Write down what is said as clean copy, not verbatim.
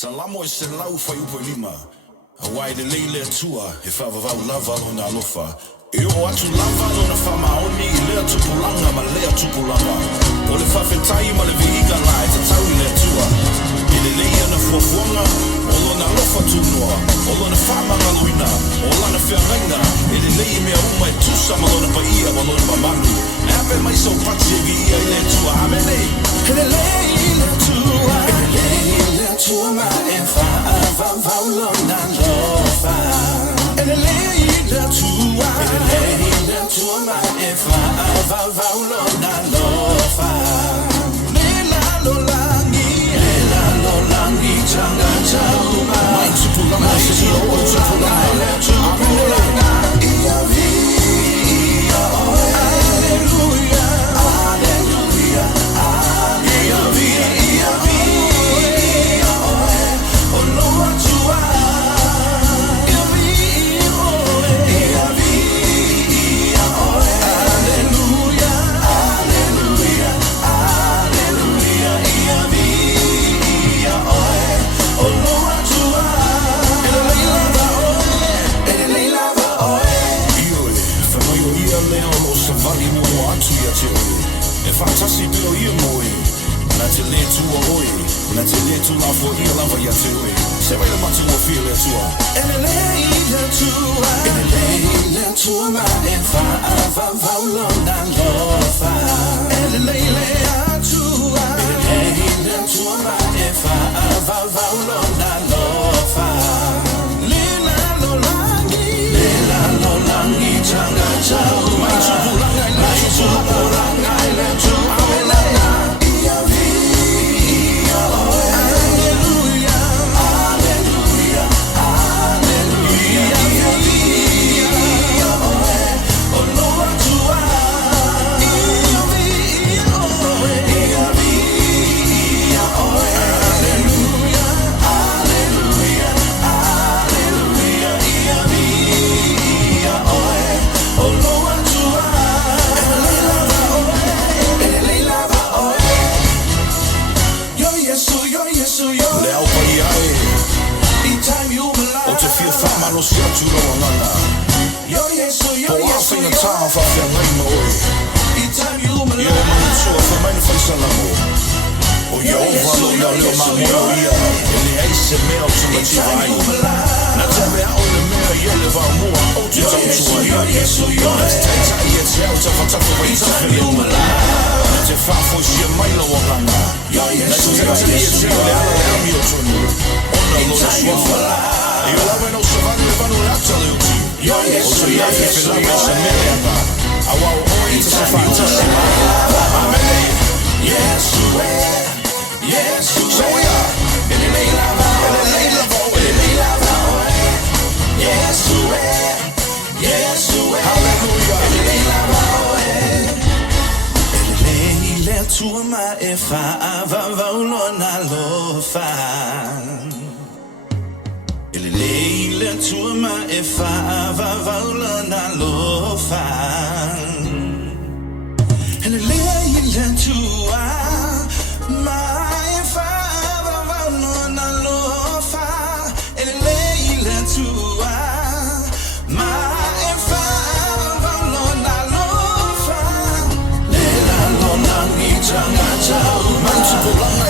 Salamo se lau fai upo lima. Hawaii de leile tua, e fa vavau lava lona alofa. E o atu lava lona fama oni i lea tupulanga ma lea tupulanga. O le whawhetai ma le vihiga lai te tau i lea tua. E le leia na fuafuanga, o lona alofa tunua. O lona whamanga luina, o lana whiarenga. E le leia mea uma e tusa ma lona pa ia ma lona pa manu. E ape mai so pati e vi ia i lea tua, amene. E le leia tua, e le leia tua ma e wha lona lofa. E le leia tua, e le leia tua ma e wha lona lofa. Changa chauma, mai tupulanga, mai tupulanga, ia vi, ia oe, aleluia, aleluia, ia vi, ia oe, o loa tua, ia vi, ia oe, aleluia, aleluia, aleluia, ia vi, ia oe. Vali mo atu ia te oe. E whaatasi peo ia moe. Na te le tua oe. Na te le tu lafo ia lava ia te oe. Se vai le matu o fia le tua. E le le tua. E le tua ma e wha lona lofa. E le tua. E le tua ma e wha lona lofa. Lela lo langi changa chau. Lo sia giuro ngana. Yo yesu yo yesu yo. Fa fa fa mai mo. Yo manu so fa mai fa salamo. O yo va lo yo ma mo ia. Ele ai se me o so ma vai. Na te me o le me ye le va mo. O te so yo yesu yo. Ta ia se o ta fa ta fa vai ta fe. Na te fa fo si mai lo ngana. Yo yesu yo yesu yo. Le mi o so no. Ona lo so fa. Io la vedo savando e vanno l'altra le ucci. Io so io che per la messa merda. Awa o it's a fantasma. Amen. Yesu Yesu. So we are. In the name of Yesu Yesu. Hallelujah. In the name of Ele tua ma e fa va lona lo fa. Leila tua ma e fa va lona lo fa. Leila tua ma e fa va lona lo fa. Leila tua ma e fa va lona lo fa. Lela lona ni changa chau ma tupulanga